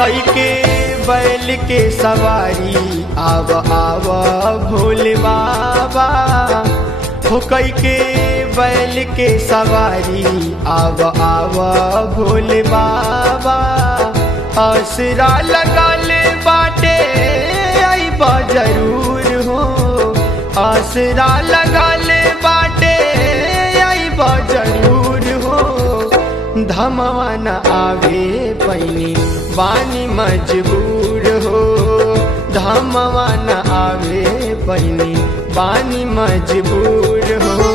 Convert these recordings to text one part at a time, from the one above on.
कई के बैल के सवारी आव आव भोले बाबा, हो कई के बैल के सवारी आव आव भोले बाबा। आसरा लगाले बाटे आइबा जरूर हो, आसरा लगाले बाटे आइबा जरूर हो। धमवा न आवे पैनी बानी मजबूर हो, धमवा न आवे पैनी बानी मजबूर हो।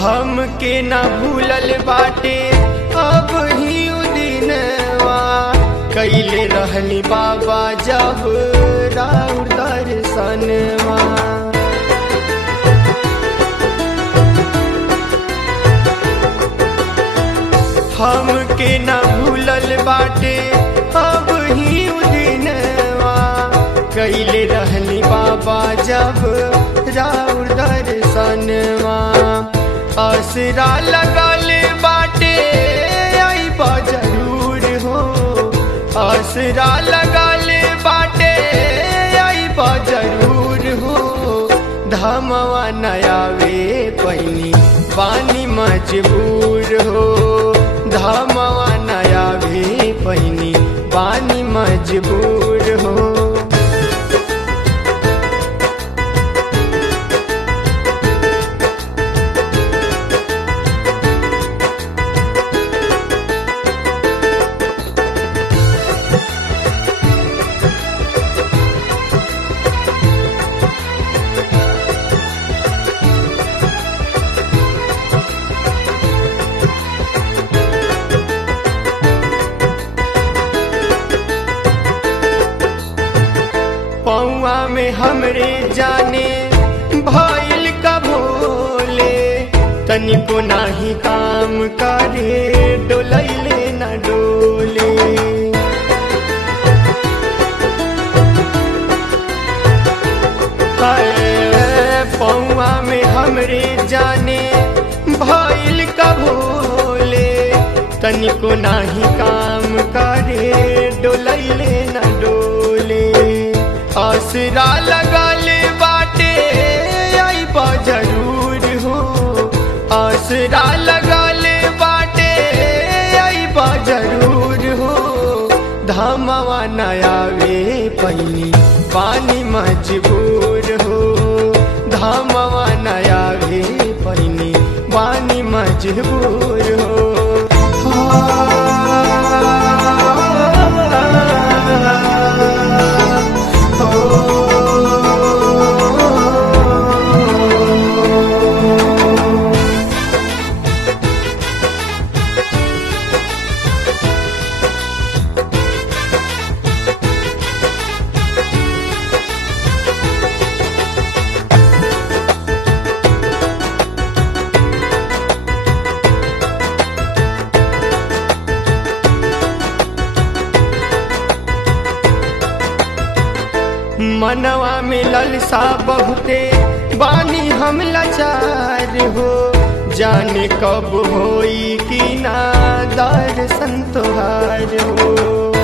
हमके न भूलल बाटे अब ही दिनवा, कैले रहली बाबा जब राउर दर्शनवा। हमके न भूलल बाटे अब ही दिनवा, कैले रहली बाबा जब राउर दर्शनवा। आसरा लगाले बाटे आइबा जरूर हो, आसरा लगाले बाटे आइबा जरूर हो। धमवा न आवे पैनी बानी मजबूर हो, धमवा न आवे पैनी बानी मजबूर हो। पौआ में हमरे जाने भइल का भोले, तनिको नाही काम करे डोलैले न डोले। पौआ में हमरे जाने भइल का भोले, तनिको नाही काम करे डोलैले न डोले। आसरा लगाले बाटे आइबा जरूर हो, आसरा लगाले बाटे आइबा जरूर हो। धमवा न आवे पैनी बानी मजबूर हो, धमवा न आवे पैनी बानी मजबूर हो। मनवा में ललसा बहुते बानी हम लाचार हो, जाने कब होई कि ना दर्शन तोहार हो।